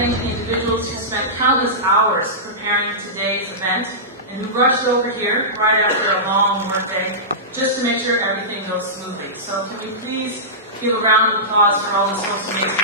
thank the individuals who spent countless hours preparing today's event and who rushed over here right after a long workday just to make sure everything goes smoothly. So can we please give a round of applause for all those folks who made it.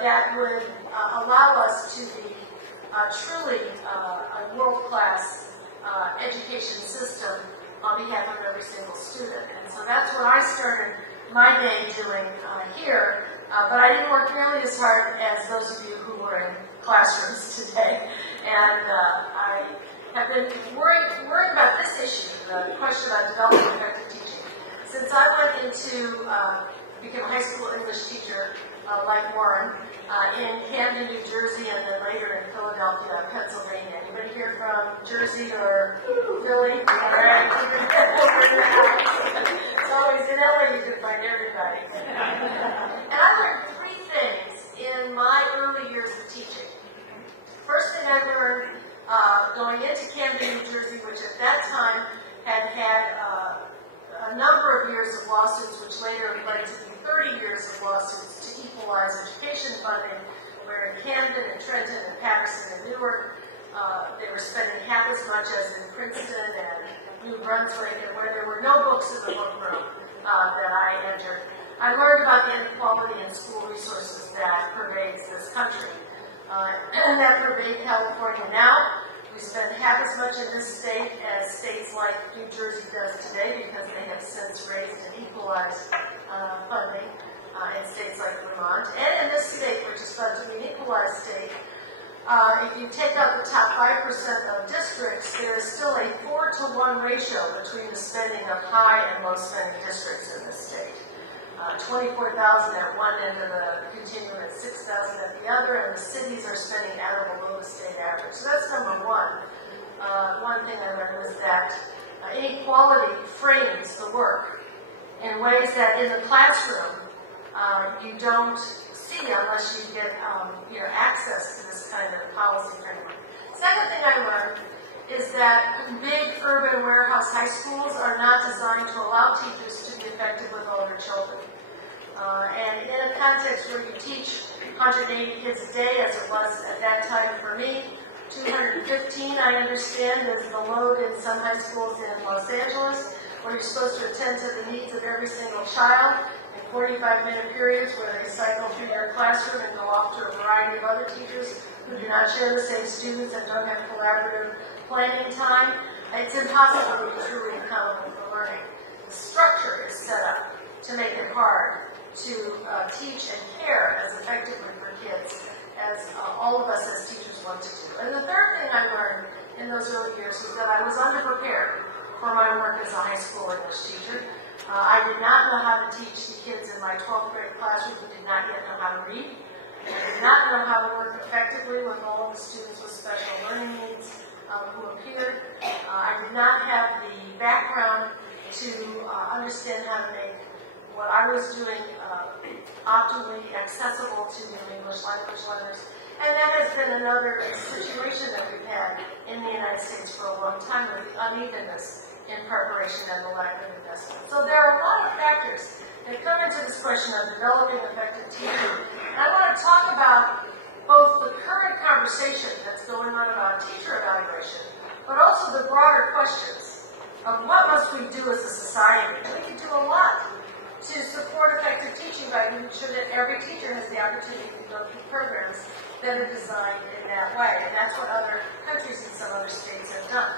That would allow us to be truly a world-class education system on behalf of every single student. And so that's what I started my day doing here, but I didn't work nearly as hard as those of you who were in classrooms today. And I have been worried about this issue, the question about developing effective teaching. Since I went into became a high school English teacher, like Warren, in Camden, New Jersey, and then later in Philadelphia, Pennsylvania. Anybody here from Jersey or Philly? All right. It's always in LA you can find everybody. And I learned three things in my early years of teaching. First thing I learned going into Camden, New Jersey, which at that time had a number of years of lawsuits, which later led to 30 years of lawsuits to equalize education funding, where in Camden and Trenton and Patterson and Newark, they were spending half as much as in Princeton and New Brunswick, and where there were no books in the bookroom that I entered. I learned about the inequality in school resources that pervades this country, and that pervades California now. We spend half as much in this state as states like New Jersey does today, because they have since raised and equalized funding in states like Vermont. And in this state, which is thought to be an equalized state, if you take out the top 5% of districts, there is still a 4-to-1 ratio between the spending of high and low spending districts in this state. 24,000 at one end of the continuum and 6,000 at the other, and the cities are spending at or below the state average. So that's number one. One thing I learned was that inequality frames the work in ways that in the classroom you don't see unless you get access to this kind of policy framework. Second thing I learned is that big urban warehouse high schools are not designed to allow teachers to be effective with older children. And in a context where you teach 180 kids a day, as it was at that time for me, 215, I understand, is the load in some high schools in Los Angeles, where you're supposed to attend to the needs of every single child in 45-minute periods where they cycle through your classroom and go off to a variety of other teachers who do not share the same students and don't have collaborative planning time. It's impossible to be truly accountable for learning. The structure is set up to make it hard to teach and care as effectively for kids as all of us as teachers want to do. And the third thing I learned in those early years was that I was underprepared for my work as a high school English teacher. I did not know how to teach the kids in my 12th grade classroom who did not yet know how to read. I did not know how to work effectively with all of the students with special learning needs who appeared. I did not have the background to understand how to make what I was doing optimally accessible to new English language learners. And that has been another situation that we've had in the United States for a long time, with the unevenness in preparation and the lack of investment. So there are a lot of factors that come into this question of developing effective teaching. And I want to talk about both the current conversation that's going on about teacher evaluation, but also the broader questions of what must we do as a society every teacher has the opportunity to go through programs that are designed in that way, and that's what other countries and some other states have done.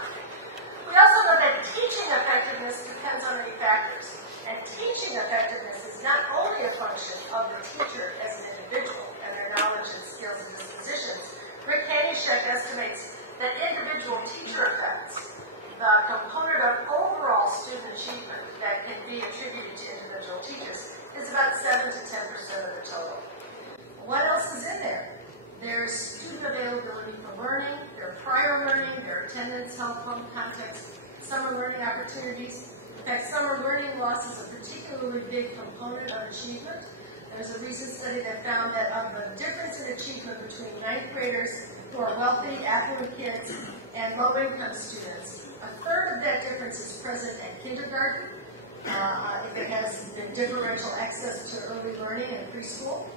We also know that teaching effectiveness depends on many factors, and teaching effectiveness is not only a function of the teacher as an individual and their knowledge and skills and dispositions. Rick Haneyshek estimates that individual teacher effects, the component of overall student achievement that can be attributed to individual teachers, is about 7 to 10% of the total. What else is in there? There's student availability for learning, their prior learning, their attendance, health, home context, summer learning opportunities. In fact, summer learning loss is a particularly big component of achievement. There's a recent study that found that of the difference in achievement between ninth graders who are wealthy, affluent kids, and low-income students, a third of that difference is present at kindergarten, if it has the differential access to early learning and preschool.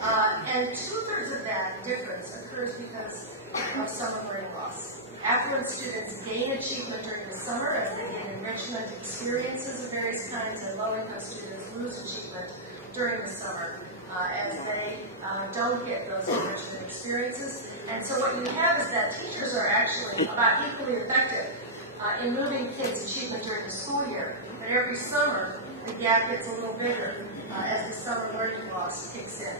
And 2/3 of that difference occurs because of summer learning loss. Affluent students gain achievement during the summer as they gain enrichment experiences of various kinds, and low-income students lose achievement during the summer as they don't get those enrichment experiences. And so what you have is that teachers are actually about equally effective in moving kids' achievement during the school year. But every summer, the gap gets a little bigger as the summer learning loss kicks in.